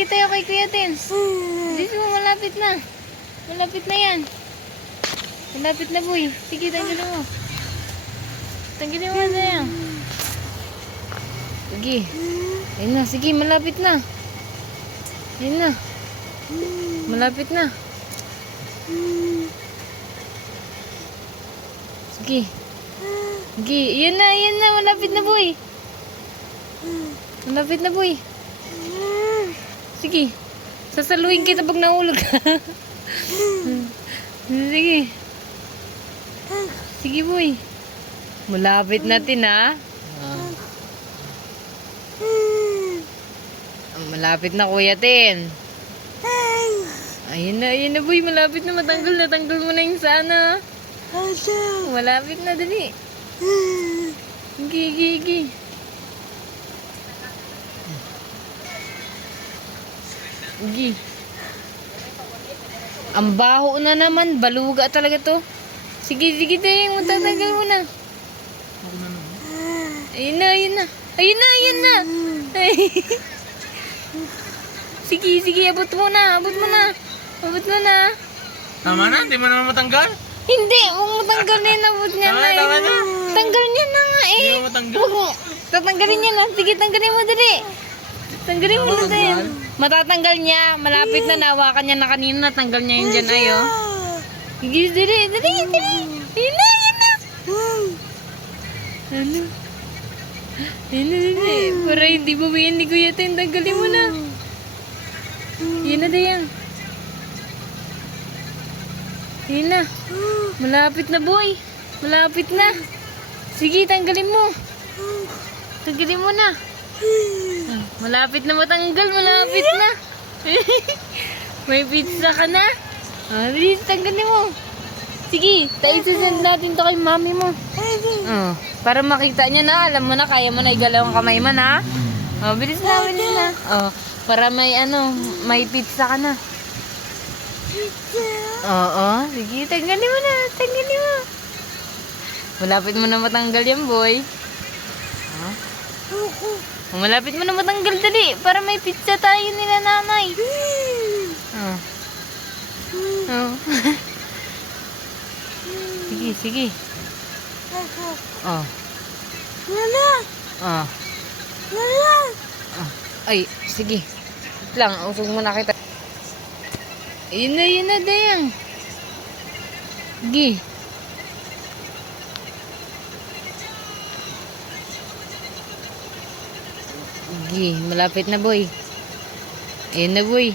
Magti tayo kay Kuya Tins. Dito mo, malapit na. Malapit na yan. Malapit na, boy. Sige, tanggalin mo. Tanggalin mo na yan. Sige. Ayun na, sige, malapit na. Ayun na. Malapit na. Sige. Sige, yan na, malapit na, boy. Malapit na, boy. Sige. Sasaluhin kita pag nahulog ka. Sige. Sige, boy. Malapit natin, ha? Malapit na, Kuya Tin. Ayun na, boy. Malapit na, matanggal na. Tanggal mo na yung sana. Malapit na, dali. Gigi. Gigi. Ang baho na naman. Baluga talaga to. Sige, Dayang. Matatanggal mo na. Ayun na. Sige, abot mo na. Tama na, hindi mo naman matanggal. Hindi, huwag mo tanggalin. Abot niya na. Tama na. Tanggal niya na nga eh. Hindi mo matanggal. Huwag mo. Tatanggalin niya na. Sige, tanggalin mo dali. Tanggalin mo na tayo. Matatanggal niya. Malapit na, nawakan niya na kanina. Tanggal niya yun dyan ayo. Sige, dali. Ayun na. Ano? Dali. Para hindi babayan ni Kuya Tin. Tanggalin mo na. Yun na, Dayang. Yun na. Malapit na, boy. Malapit na. Sige, tanggalin mo. Tanggalin mo na. Malapit na matanggal. Malapit na. May pizza ka na. Bilis, tanggalin mo. Sige, tayo-send natin to kay mami mo. Para makita niya na. Alam mo na, kaya mo na igalaw ang kamay mo na. Bilis na. Para may pizza ka na. Oo, sige, tanggalin mo na. Malapit mo na matanggal yan, boy. Malapit mo na matanggal, dali. Para may pizza tayo nila nanay. Sige. Ay, sige. Wait lang, usog mo na kita. Yun na, Dayang. Sige. Sige, malapit na, boy. Ayun na, boy.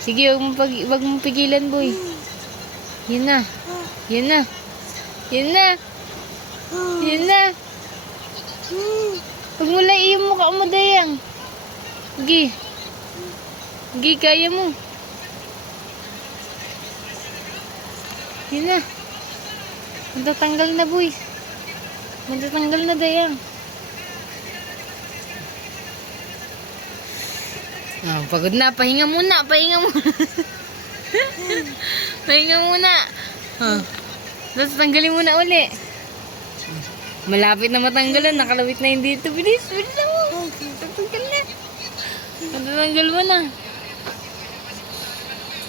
Sige, wag mo pigilan, boy. Yun na. Huwag mo lai yung mukha mo, Dayang. Sige, kaya mo. Yun na. Matatanggal na, boy. Matatanggal na, Dayang. Pagod na. Pahinga muna. Pahinga muna. Tapos tanggalin muna uli. Malapit na matanggalan. Nakalawit na yun dito. Bilis na mo. Tatanggal na. Matatanggal mo na.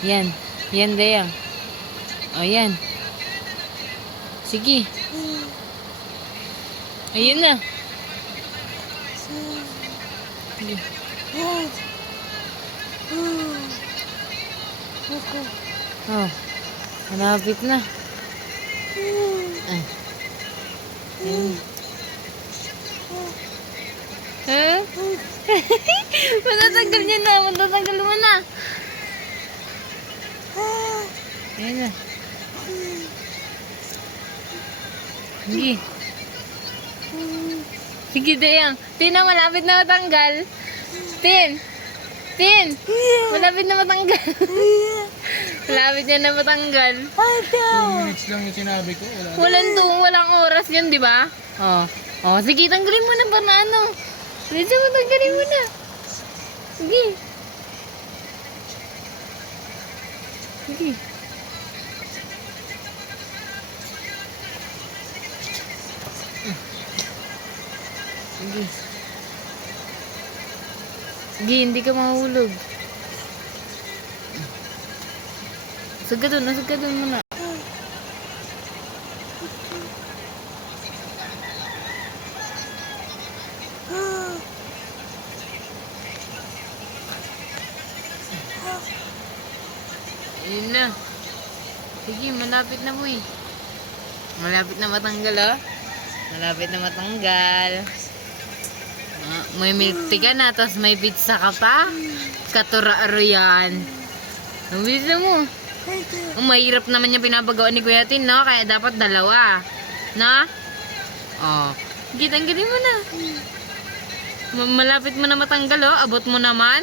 Yan, Dayang. Yan. Sige. Ayun na. Sige. Malapit na. Matatanggal niya na. Matatanggal mo na. Ayan na. Sige, Dayang. Tin, malapit na matanggal. Tin. Malapit na matanggal. Malapit niya na matanggal. 2 minutes lang yung sinabi ko. Walang oras yun, di ba? Sige, tanggalin mo na ba na ano? Medyo matanggalin mo na. Sige. Sige. Sige, hindi ka mahulog. Asag ka dun muna. Ayun na. Sige, malapit na boy. Malapit na matanggal oh. Malapit na matanggal. May milk tea ka na, tapos may pizza ka pa. Katura-aro yan. Ang bisa mo. Mahirap naman yung pinapagawa ni Kuya Tin, no? Kaya dapat dalawa. No? Oh. Tanggalin mo na. Malapit mo na matanggal, oh. Abot mo naman.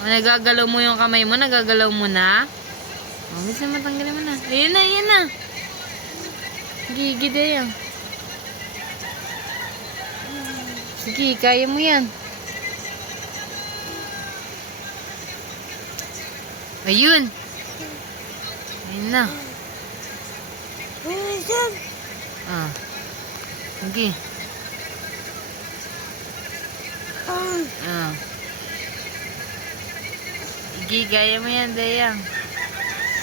Nagagalaw mo yung kamay mo, nagagalaw mo na. Oh, bisa matanggalin mo na. Ayan na, ayan na. Gigida yan. Sige, kaya mo yan. Ayun. Ayun na. Ah. Sige. Ah. Sige, kaya mo yan, Dayang.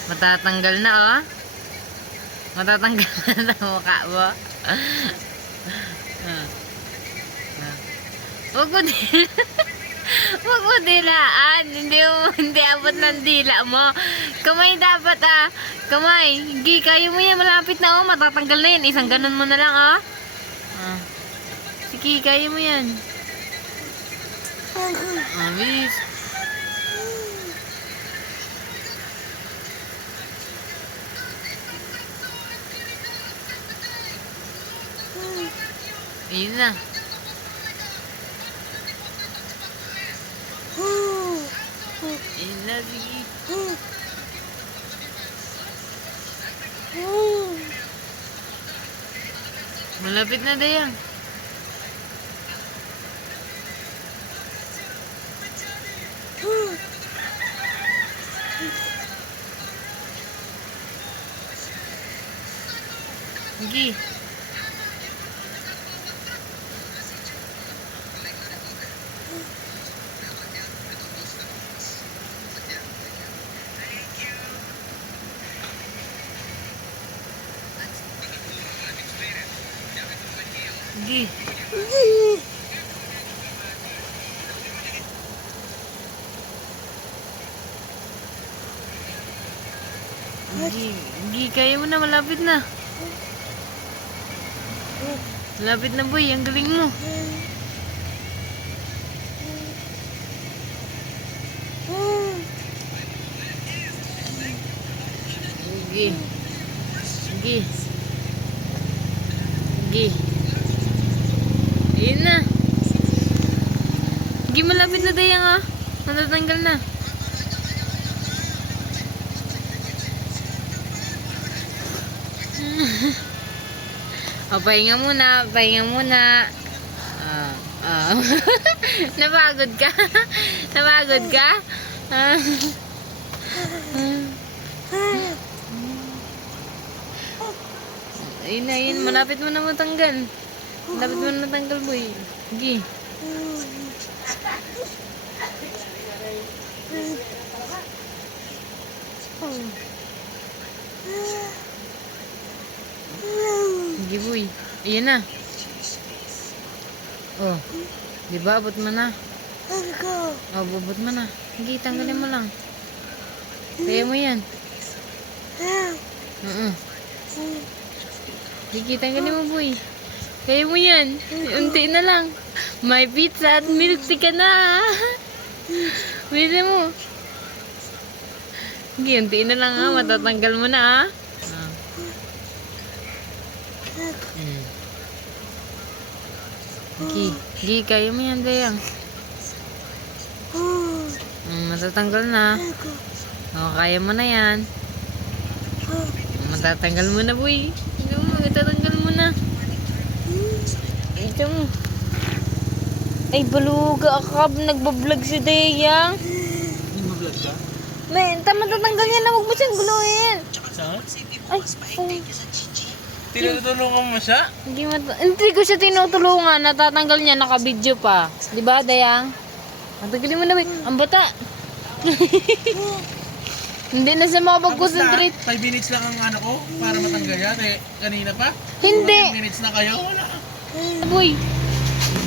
Matatanggal na, oh. Matatanggal na sa mukha mo. Huwag mo huwag mo dilaan. Hindi abot ng dila mo. Kamay dapat, ah. Kamay. Hindi, kaya mo yan. Malapit na, oh. Matatanggal na yan. Isang ganun mo na lang, oh. Ah. Sige, kaya mo yan. Abis. Ayun na. Ayun na, sige. Malapit na, Dayang. Sige. Sige. Sige, kaya mo na, malapit na. Malapit na boy, ang galing mo. Sige. Sige. Sige. Ayun na. Sige, malapit na, Dayang, ah. Matatanggal na. O, pahinga muna. Pahinga muna. Napagod ka? Napagod ka? Ayun na, ayun. Malapit mo na matanggal. Malapit mo na matanggal, boy. Sige. Sige, boy. Ayan na. Oh. Diba, abot mo na. Oh, abot mo na. Sige, tanggalin mo lang. Kaya mo yan. Sige, tanggalin mo, boy. Kaya mo yan. Unti na lang. May pizza at milk tea ka na. Pwede mo. Sige, unti na lang, ha. Matatanggal mo na, ha. Sige, sige, kaya mo yan, Dayang. Matatanggal na. O, kaya mo na yan. Matatanggal mo na, boy. Ito mo, matatanggal mo na. Ito mo. Ay, baluga ka. Nagbablog si Dayang. Nag-vlog ka? May, matatanggal yan na. Huwag mo siyang guluhin. Saan? Ay, Tinutulungan mo siya? hindi ko siya tinutulungan. Natatanggal niya, naka-video pa. Di ba, Dayang? Tanggalin mo na, boy. Ang bata. Hindi na siya makapag-concentrate. 5 minutes lang ang ano ko para matanggal yan. Eh, kanina pa? Hindi. 10 minutes na kayo. Wala. Boy.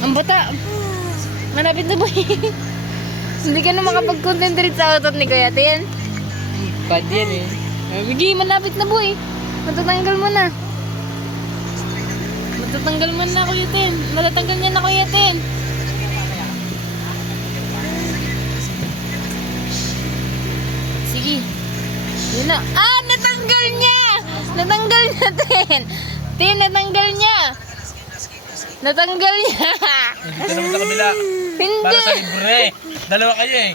Ang bata. Malapit na, boy. Hindi ka na makapag-concentrate sa utot ni Kuya Tin. Bad yan eh. Migi, malapit na, boy. Matatanggal mo na. Matatanggal mo na, Kuya Tin. Matatanggal niya na, Kuya Tin. Sige. Yun na. Ah! Natanggal niya! Natanggal niya, Tin. Tin, natanggal niya. Natanggal niya. Dito naman sa kabila. Hindi. Para sa libre. Dalawa kayo eh.